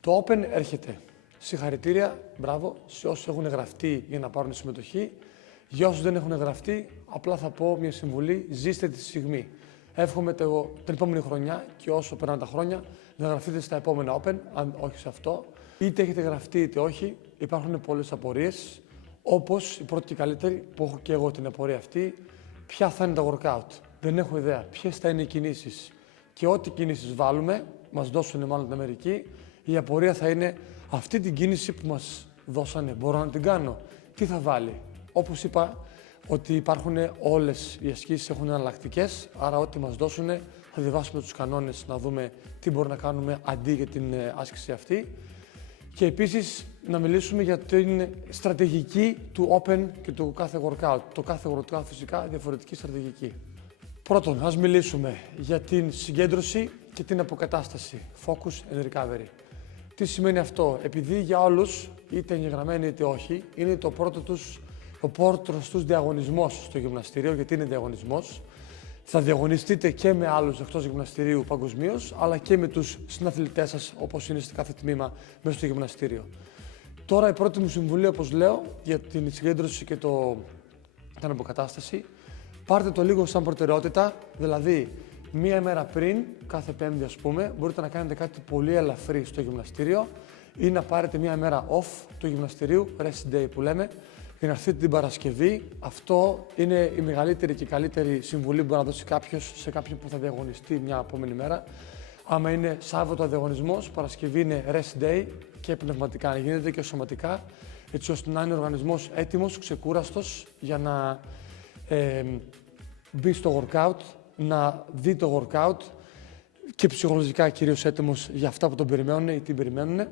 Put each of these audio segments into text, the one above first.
Το Open έρχεται. Συγχαρητήρια, μπράβο, σε όσους έχουν γραφτεί για να πάρουν συμμετοχή. Για όσους δεν έχουν γραφτεί, απλά θα πω μια συμβουλή: ζήστε τη στιγμή. Εύχομαι την επόμενη χρονιά και όσο περνάνε τα χρόνια να γραφτείτε στα επόμενα Open, αν όχι σε αυτό. Είτε έχετε γραφτεί είτε όχι, υπάρχουν πολλές απορίες. Όπως η πρώτη και καλύτερη, που έχω και εγώ την απορία αυτή, ποια θα είναι τα workout. Δεν έχω ιδέα ποιες θα είναι οι κινήσεις. Και ό,τι κινήσεις βάλουμε, μας δώσουν μάλλον την Αμερική, η απορία θα είναι αυτή την κίνηση που μας δώσανε. Μπορώ να την κάνω. Τι θα βάλει. Όπως είπα, ότι υπάρχουν όλες οι ασκήσεις έχουν εναλλακτικές, άρα ό,τι μας δώσουν θα διαβάσουμε τους κανόνες να δούμε τι μπορούμε να κάνουμε αντί για την άσκηση αυτή. Και επίσης να μιλήσουμε για την στρατηγική του Open και του κάθε workout. Το κάθε workout φυσικά διαφορετική στρατηγική. Πρώτον, ας μιλήσουμε για την συγκέντρωση και την αποκατάσταση. Focus and recovery. Τι σημαίνει αυτό? Επειδή για όλους, είτε εγγεγραμμένοι είτε όχι, είναι ο πρώτος τους διαγωνισμός στο γυμναστήριο, γιατί είναι διαγωνισμός. Θα διαγωνιστείτε και με άλλους εκτός γυμναστηρίου παγκοσμίως, αλλά και με τους συναθλητές σας, όπως είναι σε κάθε τμήμα μέσα στο γυμναστήριο. Τώρα η πρώτη μου συμβουλή, όπως λέω, για την συγκέντρωση και την αποκατάσταση, πάρτε το λίγο σαν προτεραιότητα, δηλαδή μία μέρα πριν, κάθε Πέμπτη ας πούμε, μπορείτε να κάνετε κάτι πολύ ελαφρύ στο γυμναστήριο ή να πάρετε μία μέρα off του γυμναστηρίου, rest day που λέμε, για να έρθετε την Παρασκευή. Αυτό είναι η μεγαλύτερη και καλύτερη συμβουλή που μπορεί να δώσει κάποιος σε κάποιον που θα διαγωνιστεί μια επόμενη μέρα. Άμα είναι Σάββατο διαγωνισμός, Παρασκευή είναι rest day και πνευματικά να γίνεται και σωματικά, έτσι ώστε να είναι ο οργανισμός έτοιμος, ξεκούραστος για να μπει στο workout, να δει το workout και ψυχολογικά κυρίως έτοιμος για αυτά που τον περιμένουν ή την περιμένουν.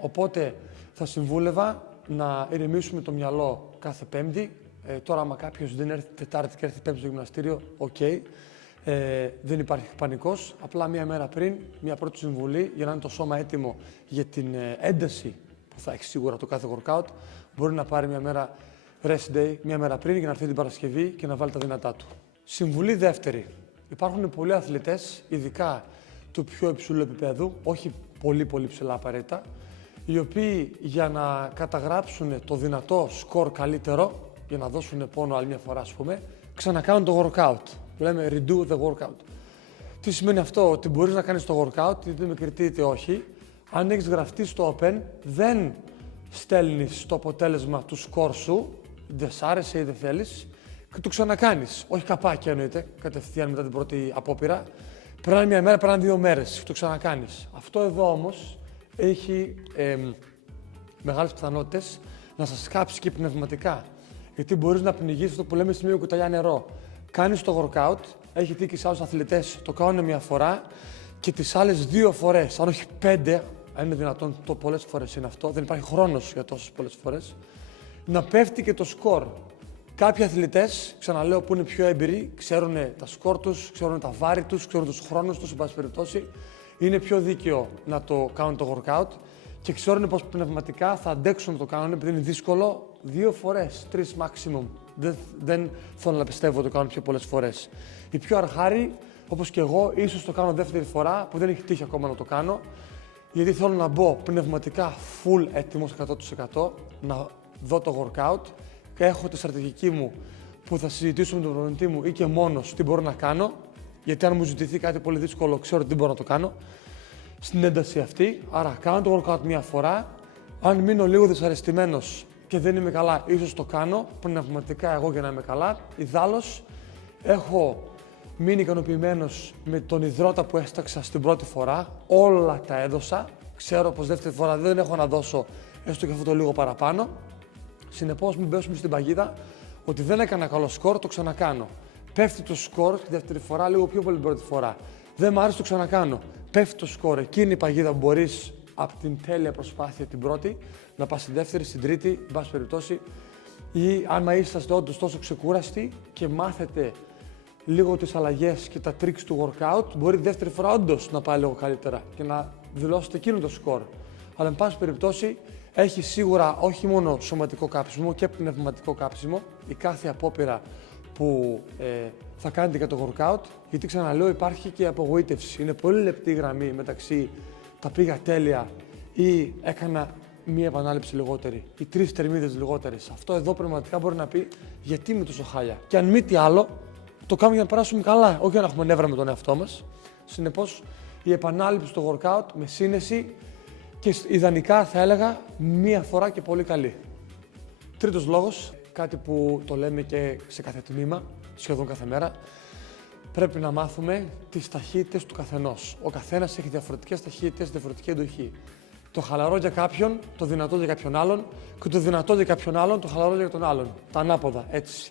Οπότε θα συμβούλευα να ηρεμήσουμε το μυαλό κάθε Πέμπτη. Τώρα, άμα κάποιος δεν έρθει Τετάρτη και έρθει Πέμπτη στο γυμναστήριο, ok. Δεν υπάρχει πανικός. Απλά μία μέρα πριν, μία πρώτη συμβουλή για να είναι το σώμα έτοιμο για την ένταση που θα έχει σίγουρα το κάθε workout. Μπορεί να πάρει μία μέρα rest day, μία μέρα πριν για να έρθει την Παρασκευή και να βάλει τα δυνατά του. Συμβουλή δεύτερη. Υπάρχουν πολλοί αθλητές, ειδικά του πιο υψηλού επίπεδου, όχι πολύ ψηλά απαραίτητα, οι οποίοι για να καταγράψουν το δυνατό σκορ καλύτερο, για να δώσουν πόνο άλλη μια φορά ας πούμε, ξανακάνουν το workout. Που λέμε redo the workout. Τι σημαίνει αυτό? Ότι μπορείς να κάνεις το workout, είτε με κριτή είτε όχι. Αν έχεις γραφτεί στο Open, δεν στέλνεις το αποτέλεσμα του σκορ σου, δεν σ' άρεσε ή δεν θέλεις, και το ξανακάνεις. Όχι καπάκι εννοείται, κατευθείαν μετά την πρώτη απόπειρα. Περνάει μια μέρα, περνάνε 2 μέρες, το ξανακάνεις. Αυτό εδώ όμως έχει μεγάλες πιθανότητες να σας κάψει και πνευματικά. Γιατί μπορείς να πνιγείς αυτό που λέμε σημείο κουταλιά νερό. Κάνεις το workout, έχει τύχει σε άλλους αθλητές, το κάνουν μια φορά και τις άλλες 2 φορές, αν όχι 5, αν είναι δυνατόν, το πολλές φορές είναι αυτό, δεν υπάρχει χρόνος για τόσες πολλές φορές, να πέφτει και το σκορ. Κάποιοι αθλητές, ξαναλέω, που είναι πιο έμπειροι, ξέρουν τα σκορ τους, ξέρουν τα βάρη τους, ξέρουν τους χρόνους τους, εν πάση περιπτώσει, είναι πιο δίκαιο να το κάνουν το workout και ξέρουν πως πνευματικά θα αντέξουν να το κάνουν, επειδή είναι δύσκολο, 2 φορές, 3 maximum. Δεν θέλω να πιστεύω ότι το κάνουν πιο πολλές φορές. Οι πιο αρχάροι, όπως και εγώ, ίσως το κάνω δεύτερη φορά, που δεν έχει τύχει ακόμα να το κάνω, γιατί θέλω να μπω πνευματικά full έτοιμος 100%, να δω το workout και έχω τη στρατηγική μου που θα συζητήσω με τον προπονητή μου ή και μόνος τι μπορώ να κάνω, γιατί αν μου ζητηθεί κάτι πολύ δύσκολο, ξέρω ότι δεν μπορώ να το κάνω στην ένταση αυτή. Άρα, κάνω το workout μία φορά. Αν μείνω λίγο δυσαρεστημένος και δεν είμαι καλά, ίσως το κάνω πνευματικά εγώ για να είμαι καλά. Ιδάλλως, έχω μείνει ικανοποιημένος με τον υδρότα που έσταξα στην πρώτη φορά. Όλα τα έδωσα. Ξέρω πως δεύτερη φορά δεν έχω να δώσω έστω και αυτό το λίγο παραπάνω. Συνεπώς, μην πέσουμε στην παγίδα ότι δεν έκανα καλό σκορ, το ξανακάνω. Πέφτει το σκορ τη δεύτερη φορά, λίγο πιο πολύ την πρώτη φορά. Δεν μου άρεσε, το ξανακάνω. Πέφτει το σκορ. Εκείνη η παγίδα που μπορείς από την τέλεια προσπάθεια την πρώτη να πας στην δεύτερη, στην τρίτη, εν πάση περιπτώσει. Ή άμα είσαστε όντως τόσο ξεκούραστοι και μάθετε λίγο τις αλλαγές και τα tricks του workout, μπορεί τη δεύτερη φορά όντως να πάει λίγο καλύτερα και να δηλώσετε εκείνο το σκορ. Αλλά εν πάση περιπτώσει έχει σίγουρα όχι μόνο σωματικό κάψιμο και πνευματικό κάψιμο η κάθε απόπειρα που θα κάνετε για το workout, γιατί ξαναλέω υπάρχει και η απογοήτευση. Είναι πολύ λεπτή η γραμμή μεταξύ τα πήγα τέλεια ή έκανα μία επανάληψη λιγότερη ή 3 θερμίδες λιγότερες. Αυτό εδώ πραγματικά μπορεί να πει γιατί είμαι τόσο χάλια. Και αν μη τι άλλο, το κάνουμε για να περάσουμε καλά, όχι για να έχουμε νεύρα με τον εαυτό μας. Συνεπώς, η επανάληψη στο workout με σύνεση και ιδανικά θα έλεγα μία φορά και πολύ καλή. Τρίτος λόγος, κάτι που το λέμε και σε κάθε τμήμα, σχεδόν κάθε μέρα, πρέπει να μάθουμε τις ταχύτητες του καθενός. Ο καθένας έχει διαφορετικές ταχύτητες, διαφορετική εντοχή. Το χαλαρό για κάποιον, το δυνατό για κάποιον άλλον και το δυνατό για κάποιον άλλον, το χαλαρό για τον άλλον. Τα ανάποδα, έτσι.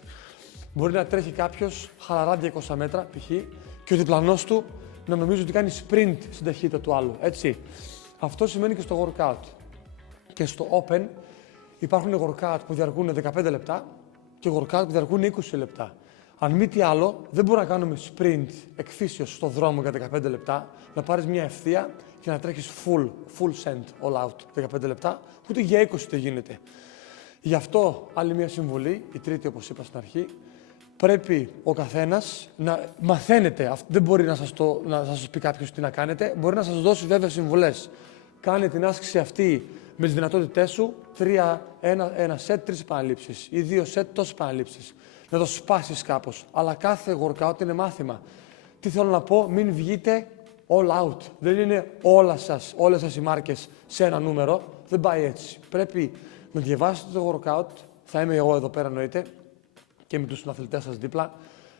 Μπορεί να τρέχει κάποιος χαλαρά 200 μέτρα, π.χ. και ο διπλανός του να νομίζει ότι κάνει sprint στην ταχύτητα του άλλου, έτσι. Αυτό σημαίνει και στο workout. Και στο open υπάρχουν workout που διαρκούν 15 λεπτά και workout που διαρκούν 20 λεπτά. Αν μη τι άλλο, δεν μπορούμε να κάνουμε sprint εκφύσεως στο δρόμο για 15 λεπτά, να πάρεις μια ευθεία και να τρέχεις full send, all out, 15 λεπτά, ούτε για 20 δεν γίνεται. Γι' αυτό, άλλη μια συμβουλή, η τρίτη όπως είπα στην αρχή, πρέπει ο καθένας να μαθαίνετε. Δεν μπορεί να σας πει κάποιος τι να κάνετε, μπορεί να σας δώσει βέβαια συμβουλές. Κάνε την άσκηση αυτή με τις δυνατότητές σου, ένα set, 3 επαναλήψεις ή 2 set, τόσες επαναλήψεις. Να το σπάσεις κάπως. Αλλά κάθε workout είναι μάθημα. Τι θέλω να πω, μην βγείτε all out. Δεν είναι όλες σας οι μάρκες σε ένα νούμερο. Δεν πάει έτσι. Πρέπει να διαβάσετε το workout. Θα είμαι εγώ εδώ πέρα εννοείται και με τους συναθλητές σας δίπλα.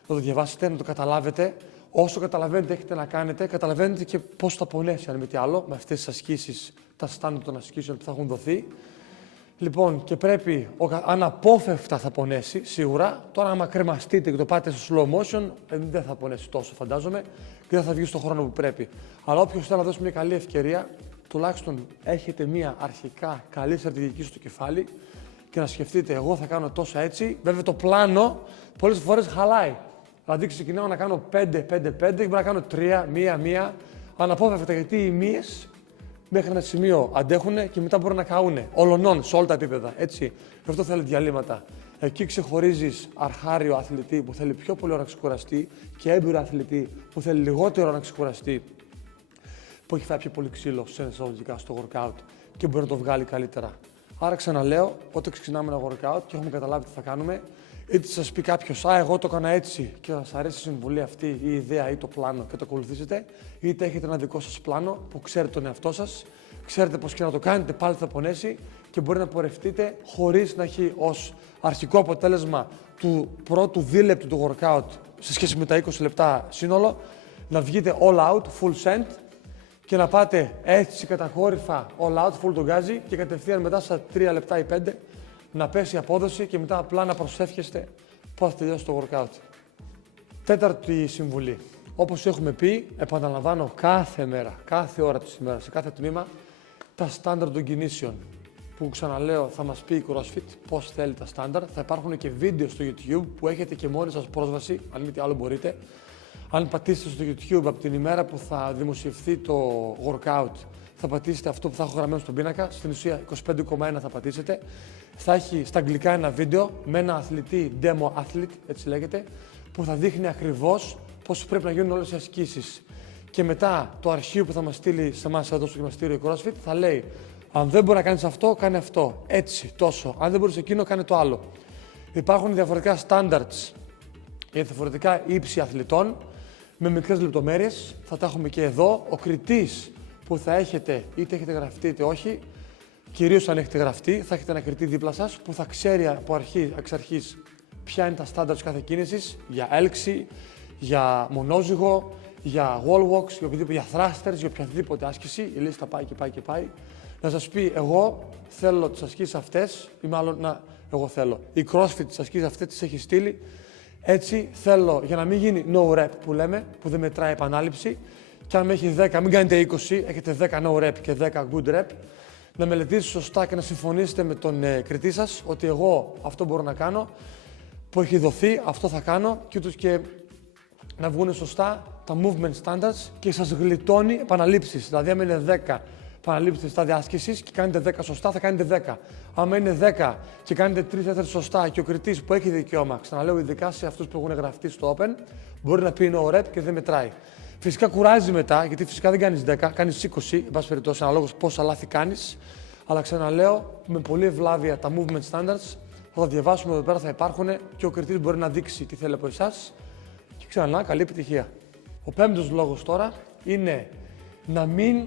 Να το διαβάσετε, να το καταλάβετε. Όσο καταλαβαίνετε έχετε να κάνετε, καταλαβαίνετε και πώς θα πονέσει, αν μη τι άλλο, με αυτές τις ασκήσεις, τα στάνταρ των ασκήσεων που θα έχουν δοθεί. Λοιπόν, και πρέπει, αναπόφευκτα θα πονέσει, σίγουρα. Τώρα, άμα κρεμαστείτε και το πάτε στο slow motion, δεν θα πονέσει τόσο, φαντάζομαι, και δεν θα βγει στον χρόνο που πρέπει. Αλλά όποιος θέλει να δώσει μια καλή ευκαιρία, τουλάχιστον έχετε μια αρχικά καλή στρατηγική στο κεφάλι και να σκεφτείτε, εγώ θα κάνω τόσα έτσι. Βέβαια, το πλάνο πολλές φορές χαλάει. Δηλαδή, ξεκινάω να κάνω 5-5-5 και μπορώ να κάνω 3-1-1. Αναπόφευκτα, γιατί οι μύες μέχρι ένα σημείο αντέχουν και μετά μπορούν να καούν. Ολονών σε όλα τα επίπεδα. Έτσι. Γι' αυτό θέλει διαλύματα. Εκεί ξεχωρίζεις αρχάριο αθλητή που θέλει πιο πολύ ώρα να ξεκουραστεί και έμπειρο αθλητή που θέλει λιγότερο ώρα να ξεκουραστεί, που έχει φάει πιο πολύ ξύλο σε εισαγωγικά στο workout και μπορεί να το βγάλει καλύτερα. Άρα ξαναλέω, όταν ξεκινάμε ένα workout και έχουμε καταλάβει τι θα κάνουμε, είτε σας πει κάποιος, εγώ το έκανα έτσι και σας αρέσει η συμβουλή αυτή, η ιδέα ή το πλάνο και το ακολουθήσετε, είτε έχετε ένα δικό σας πλάνο που ξέρετε τον εαυτό σας, ξέρετε πως και να το κάνετε πάλι θα πονέσει και μπορεί να πορευτείτε χωρίς να έχει ως αρχικό αποτέλεσμα του πρώτου δίλεπτου του workout σε σχέση με τα 20 λεπτά σύνολο, να βγείτε all out, full send και να πάτε έτσι κατακόρυφα all out, full τον γκάζι και κατευθείαν μετά στα 3 λεπτά ή 5 να πέσει η απόδοση και μετά απλά να προσεύχεστε πώς θα τελειώσει το workout. Τέταρτη συμβουλή. Όπως έχουμε πει, επαναλαμβάνω κάθε μέρα, κάθε ώρα της ημέρας, σε κάθε τμήμα, τα στάνταρ των κινήσεων. Που ξαναλέω, θα μας πει η CrossFit πώς θέλει τα στάνταρ. Θα υπάρχουν και βίντεο στο YouTube που έχετε και μόνοι σας πρόσβαση, αν μη τι άλλο μπορείτε. Αν πατήσετε στο YouTube από την ημέρα που θα δημοσιευθεί το workout, θα πατήσετε αυτό που θα έχω γραμμένο στον πίνακα. Στην ουσία 25,1 θα πατήσετε. Θα έχει στα αγγλικά ένα βίντεο με ένα αθλητή, demo athlete, έτσι λέγεται, που θα δείχνει ακριβώς πώς πρέπει να γίνουν όλες οι ασκήσεις. Και μετά το αρχείο που θα μας στείλει σε εμάς εδώ στο γυμναστήριο η CrossFit θα λέει: αν δεν μπορεί να κάνεις αυτό, κάνε αυτό. Έτσι, τόσο. Αν δεν μπορείς εκείνο, κάνε το άλλο. Υπάρχουν διαφορετικά standards για διαφορετικά ύψη αθλητών με μικρές λεπτομέρειες. Θα τα έχουμε και εδώ. Ο κριτής που θα έχετε, είτε έχετε γραφτεί είτε όχι, κυρίως αν έχετε γραφτεί, θα έχετε ένα κριτή δίπλα σας που θα ξέρει από εξ αρχής ποια είναι τα standards κάθε κίνησης για έλξη, για μονόζυγο, για wall walks, για thrusters, για οποιαδήποτε άσκηση. Η λίστα πάει και πάει και πάει. Να σας πει, εγώ θέλω τις ασκήσεις αυτές, ή μάλλον, εγώ θέλω. Η CrossFit τις ασκήσεις αυτές τις έχει στείλει. Έτσι θέλω, για να μην γίνει no rep που λέμε, που δεν μετράει επανάληψη, και αν έχει 10, μην κάνετε 20, έχετε 10 no rep και 10 good rep, να μελετήσετε σωστά και να συμφωνήσετε με τον κριτή σας ότι εγώ αυτό μπορώ να κάνω, που έχει δοθεί, αυτό θα κάνω, και ούτως και να βγουν σωστά τα movement standards και σας γλιτώνει επαναλήψεις. Δηλαδή, αν είναι 10 επαναλήψεις στη στάδια άσκησης και κάνετε 10 σωστά, θα κάνετε 10. άμα είναι 10 και κάνετε 3-4 σωστά και ο κριτής που έχει δικαίωμα, ξαναλέω ειδικά σε αυτούς που έχουν γραφτεί στο Open, μπορεί να πει no rep και δεν μετράει. Φυσικά κουράζει μετά, γιατί φυσικά δεν κάνεις 10, κάνεις 20, εν πάση περιπτώσει, αναλόγως πόσα λάθη κάνεις. Αλλά ξαναλέω, με πολλή ευλάβεια τα movement standards θα τα διαβάσουμε εδώ πέρα, θα υπάρχουν και ο κριτής μπορεί να δείξει τι θέλει από εσάς. Και ξανά, καλή επιτυχία. Ο πέμπτος λόγος τώρα είναι να μην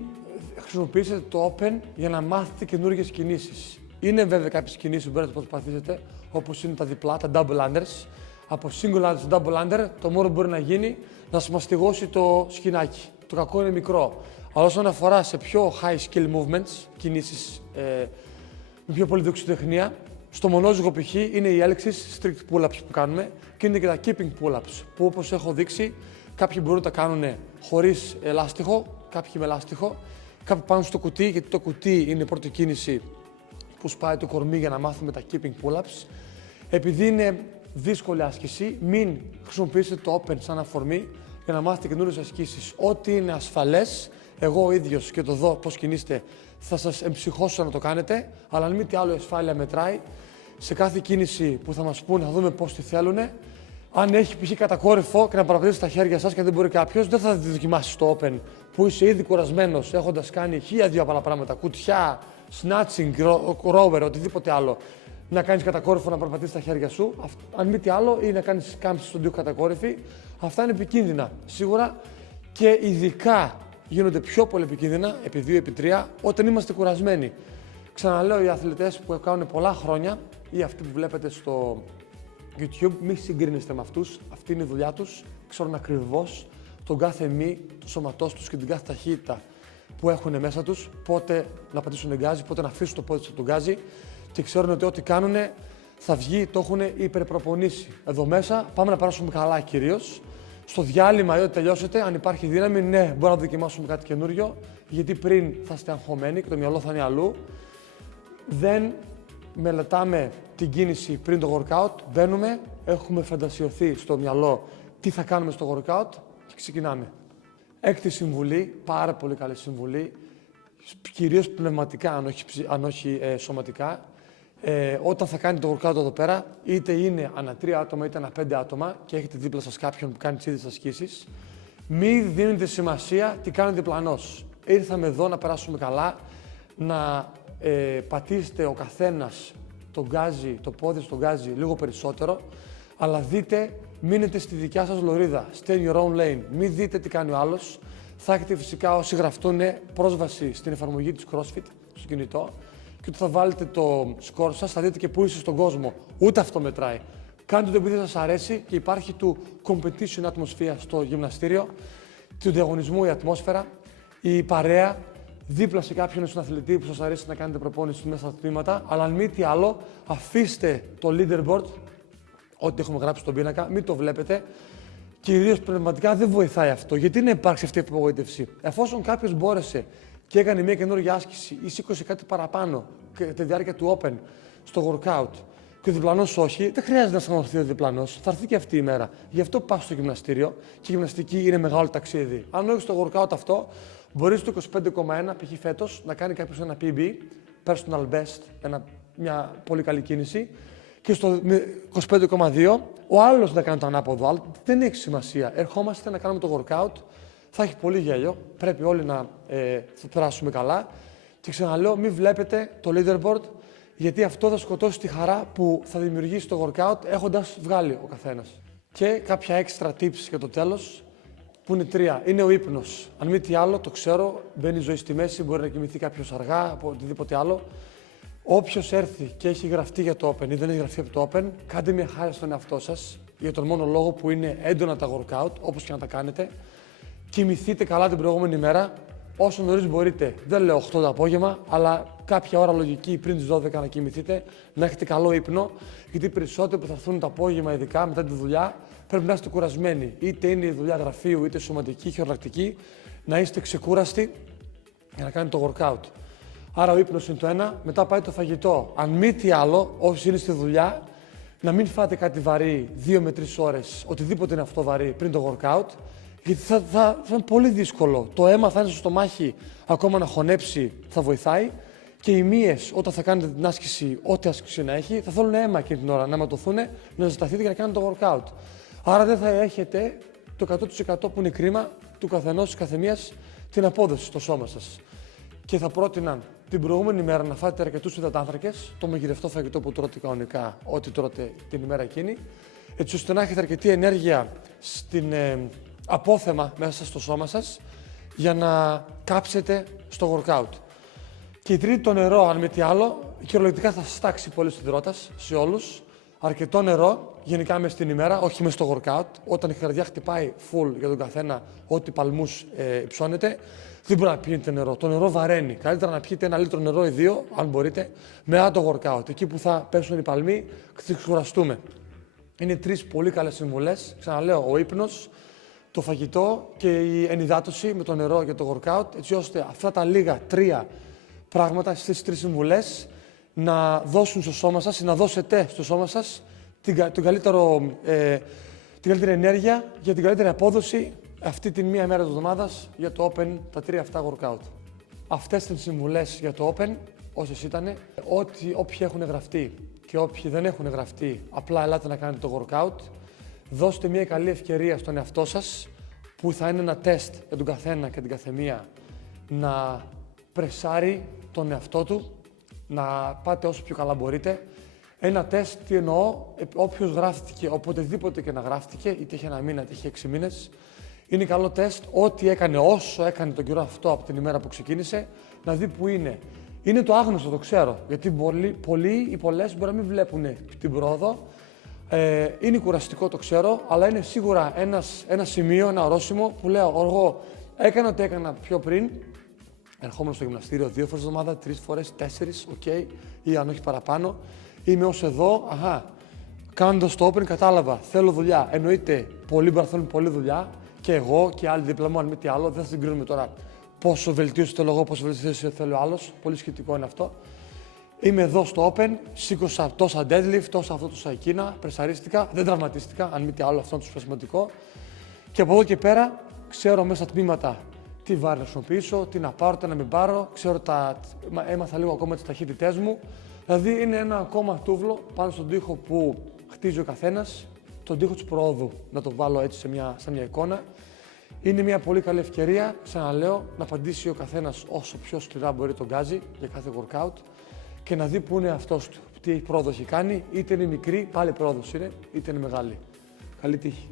χρησιμοποιήσετε το open για να μάθετε καινούργιες κινήσεις. Είναι βέβαια κάποιες κινήσεις που μπορείτε να προσπαθήσετε, όπως είναι τα διπλά, τα double unders. Από single under σε double under, το μόνο που μπορεί να γίνει να σας μαστιγώσει το σκηνάκι. Το κακό είναι μικρό. Αλλά όσον αφορά σε πιο high skill movements, κινήσεις με πιο πολύ δεξιοτεχνία, στο μονόζυγο π.χ. είναι οι έλξεις strict pull-ups που κάνουμε και είναι και τα keeping pull-ups που, όπως έχω δείξει, κάποιοι μπορούν να τα κάνουν χωρίς ελάστιχο, κάποιοι με ελάστιχο, κάποιοι πάνω στο κουτί, γιατί το κουτί είναι η πρώτη κίνηση που σπάει το κορμί για να μάθουμε τα keeping pull-ups. Επειδή είναι δύσκολη άσκηση, μην χρησιμοποιήσετε το open σαν αφορμή για να μάθετε καινούριες ασκήσεις. Ό,τι είναι ασφαλές, εγώ ο ίδιος και το δω πώς κινείστε, θα σας εμψυχώσω να το κάνετε, αλλά αν μη τι άλλο η ασφάλεια μετράει. Σε κάθε κίνηση που θα μας πούνε, θα δούμε πώς τη θέλουν. Αν έχει π.χ. κατακόρυφο και να παραπλήσει τα χέρια σας και δεν μπορεί κάποιος, δεν θα τη δοκιμάσει στο open που είσαι ήδη κουρασμένος, έχοντας κάνει 1002 άλλα πράγματα, κουτιά, snatching, rower, οτιδήποτε άλλο. Να κάνεις κατακόρυφο να περπατήσεις τα χέρια σου, αν μη τι άλλο, ή να κάνεις κάμψη στον τοίχο κατακόρυφη. Αυτά είναι επικίνδυνα σίγουρα και ειδικά γίνονται πιο πολύ επικίνδυνα επί 2 επί 3 όταν είμαστε κουρασμένοι. Ξαναλέω, οι αθλητές που κάνουν πολλά χρόνια ή αυτοί που βλέπετε στο YouTube, μην συγκρίνεστε με αυτούς. Αυτή είναι η δουλειά τους. Ξέρουν ακριβώς τον κάθε μη του σώματός τους και την κάθε ταχύτητα που έχουν μέσα τους, πότε να πατήσουν γκάζι, πότε να αφήσουν το πόδι του τον γκάζι και ξέρουν ότι ό,τι κάνουν θα βγει, το έχουν υπερπροπονήσει. Εδώ μέσα πάμε να περάσουμε καλά κυρίως. Στο διάλειμμα ή όταν τελειώσετε, αν υπάρχει δύναμη, ναι, μπορούμε να δοκιμάσουμε κάτι καινούριο, γιατί πριν θα είστε αγχωμένοι και το μυαλό θα είναι αλλού. Δεν μελετάμε την κίνηση πριν το workout, μπαίνουμε, έχουμε φαντασιωθεί στο μυαλό τι θα κάνουμε στο workout και ξεκινάμε. Έκτη συμβουλή, πάρα πολύ καλή συμβουλή, κυρίως πνευματικά αν όχι σωματικά. Όταν θα κάνετε το workout εδώ πέρα, είτε είναι ανά 3 άτομα είτε ανά 5 άτομα και έχετε δίπλα σας κάποιον που κάνει τις ίδιες ασκήσεις, μην δίνετε σημασία τι κάνει διπλανός. Ήρθαμε εδώ να περάσουμε καλά, να πατήσετε ο καθένας το γκάζι, το πόδι στο γκάζι λίγο περισσότερο, αλλά δείτε, μείνετε στη δικιά σας λωρίδα, stay in your own lane, μην δείτε τι κάνει ο άλλος. Θα έχετε φυσικά όσοι γραφτούν πρόσβαση στην εφαρμογή της CrossFit, στο κινητό, και όταν θα βάλετε το σκορ σας, θα δείτε και πού είστε στον κόσμο. Ούτε αυτό μετράει. Κάντε το επειδή σας αρέσει και υπάρχει του competition ατμοσφαίρα στο γυμναστήριο, του διαγωνισμού η ατμόσφαιρα, η παρέα, δίπλα σε κάποιον στον αθλητή που σας αρέσει να κάνετε προπόνηση μέσα στα τμήματα, αλλά αν μη τι άλλο, αφήστε το leaderboard, ό,τι έχουμε γράψει στον πίνακα, μην το βλέπετε. Κυρίως πνευματικά δεν βοηθάει αυτό. Γιατί να υπάρξει αυτή η απογοήτευση? Εφόσον κάποιος μπόρεσε και έκανε μια καινούργια άσκηση ή σήκωσε κάτι παραπάνω τη διάρκεια του open στο workout και ο διπλανός όχι, δεν χρειάζεται να σταματηθεί ο διπλανός. Θα έρθει και αυτή η μέρα. Γι' αυτό πας στο γυμναστήριο και η γυμναστική είναι μεγάλο ταξίδι. Αν όχι στο workout αυτό, μπορεί στο 25,1 π.χ. φέτος να κάνει κάποιος ένα PB, personal best, μια πολύ καλή κίνηση, και στο 25,2 ο άλλος να κάνει το ανάποδο. Αλλά δεν έχει σημασία. Ερχόμαστε να κάνουμε το workout. Θα έχει πολύ γέλιο, πρέπει όλοι να θα περάσουμε καλά και ξαναλέω μην βλέπετε το leaderboard γιατί αυτό θα σκοτώσει τη χαρά που θα δημιουργήσει το workout έχοντας βγάλει ο καθένας. Και κάποια extra tips για το τέλος που είναι 3. Είναι ο ύπνος. Αν μη τι άλλο, το ξέρω, μπαίνει η ζωή στη μέση, μπορεί να κοιμηθεί κάποιος αργά από οτιδήποτε άλλο. Όποιος έρθει και έχει γραφτεί για το Open ή δεν έχει γραφτεί από το Open, κάντε μια χάρη στον εαυτό σας για τον μόνο λόγο που είναι έντονα τα workout, όπως και να τα κάνετε. Κοιμηθείτε καλά την προηγούμενη μέρα, όσο νωρίς μπορείτε. Δεν λέω 8 το απόγευμα, αλλά κάποια ώρα λογική πριν τις 12 να κοιμηθείτε, να έχετε καλό ύπνο, γιατί περισσότερο που θα έρθουν το απόγευμα, ειδικά μετά τη δουλειά, πρέπει να είστε κουρασμένοι. Είτε είναι η δουλειά γραφείου, είτε σωματική, χειρολακτική, να είστε ξεκούραστοι για να κάνετε το workout. Άρα ο ύπνος είναι το ένα, μετά πάει το φαγητό. Αν μη τι άλλο, όσοι είναι στη δουλειά, να μην φάτε κάτι βαρύ 2 με 3 ώρες, οτιδήποτε είναι αυτό βαρύ πριν το workout, γιατί θα είναι πολύ δύσκολο. Το αίμα θα είναι στο στομάχι ακόμα να χωνέψει, θα βοηθάει. Και οι μύες, όταν θα κάνετε την άσκηση, ό,τι άσκηση να έχει, θα θέλουν αίμα εκείνη την ώρα να ματωθούν, να ζεσταθείτε για να κάνετε το workout. Άρα δεν θα έχετε το 100% που είναι κρίμα του καθενός, της καθεμίας, την απόδοση στο σώμα σας. Και θα πρότειναν την προηγούμενη μέρα να φάτε αρκετούς υδατάνθρακες, το μαγειρευτό φαγητό που τρώτε κανονικά, ό,τι τρώτε την ημέρα εκείνη, έτσι ώστε να έχετε αρκετή ενέργεια στην απόθεμα μέσα στο σώμα σας για να κάψετε στο workout. Και η τρίτη, το νερό, αν μη τι άλλο, κυριολεκτικά θα σας τάξει πολύ υδρότας σε όλους. Αρκετό νερό, γενικά μέσα στην ημέρα, όχι μέσα στο workout. Όταν η καρδιά χτυπάει full για τον καθένα, ό,τι παλμούς υψώνεται, δεν μπορεί να πίνετε νερό. Το νερό βαραίνει. Καλύτερα να πιείτε 1 λίτρο νερό ή 2, αν μπορείτε, μετά το workout. Εκεί που θα πέσουν οι παλμοί, θα ξεκουραστούμε. Είναι 3 πολύ καλές συμβουλές. Ξαναλέω, ο ύπνος, το φαγητό και η ενυδάτωση με το νερό για το workout, έτσι ώστε αυτά τα λίγα 3 πράγματα, στις 3 συμβουλές, να δώσουν στο σώμα σας ή να δώσετε στο σώμα σας την καλύτερη ενέργεια για την καλύτερη απόδοση αυτή την μία μέρα της εβδομάδας για το Open, τα 3 αυτά workout. Αυτές τις συμβουλές για το Open, όσες ήταν, όποιοι έχουν γραφτεί και όποιοι δεν έχουν γραφτεί, απλά ελάτε να κάνετε το workout. Δώστε μια καλή ευκαιρία στον εαυτό σας, που θα είναι ένα τεστ για τον καθένα και την καθεμία, να πρεσάρει τον εαυτό του, να πάτε όσο πιο καλά μπορείτε. Ένα τεστ, τι εννοώ, όποιος γράφτηκε, οποτεδήποτε και να γράφτηκε, είτε είχε 1 μήνα, είτε είχε 6 μήνες, είναι καλό τεστ, ό,τι έκανε, όσο έκανε τον καιρό αυτό από την ημέρα που ξεκίνησε, να δει που είναι. Είναι το άγνωστο, το ξέρω, γιατί πολλοί ή πολλές μπορεί να μην βλέπουν την πρόοδο. Είναι κουραστικό, το ξέρω, αλλά είναι σίγουρα ένα σημείο, ένα ορόσημο που λέω, εγώ έκανα ό,τι έκανα πιο πριν, ερχόμουν στο γυμναστήριο 2 φορές την εβδομάδα, 3 φορές, 4, οκ, ή αν όχι παραπάνω. Είμαι ως εδώ, κάνοντας το Open κατάλαβα, θέλω δουλειά. Εννοείται, πολλοί μπορεί να θέλουν πολλή δουλειά, και εγώ και άλλοι δίπλα μου, αν μη τι άλλο, δεν θα συγκρίνουμε τώρα πόσο βελτίωση θέλω εγώ, πόσο βελτίωση θέλει ο άλλος. Πολύ σχετικό είναι αυτό. Είμαι εδώ στο Open, σήκωσα τόσα deadlift, τόσα αυτό, τόσα εκείνα, πρεσαρίστηκα, δεν τραυματίστηκα, αν μη τι άλλο, αυτό είναι το σημαντικό. Και από εδώ και πέρα, ξέρω μέσα στα τμήματα τι βάρη να χρησιμοποιήσω, τι να πάρω, τι να μην πάρω, έμαθα λίγο ακόμα τις ταχύτητές μου. Δηλαδή είναι ένα ακόμα τούβλο πάνω στον τοίχο που χτίζει ο καθένας, τον τοίχο της προόδου, να το βάλω έτσι σε μια εικόνα. Είναι μια πολύ καλή ευκαιρία, ξαναλέω, να απαντήσει ο καθένας όσο πιο σκληρά μπορεί τον γκάζι για κάθε workout και να δει που είναι αυτός του, τι πρόοδο έχει κάνει, είτε είναι μικρή, πάλι πρόοδος είναι, είτε είναι μεγάλη. Καλή τύχη.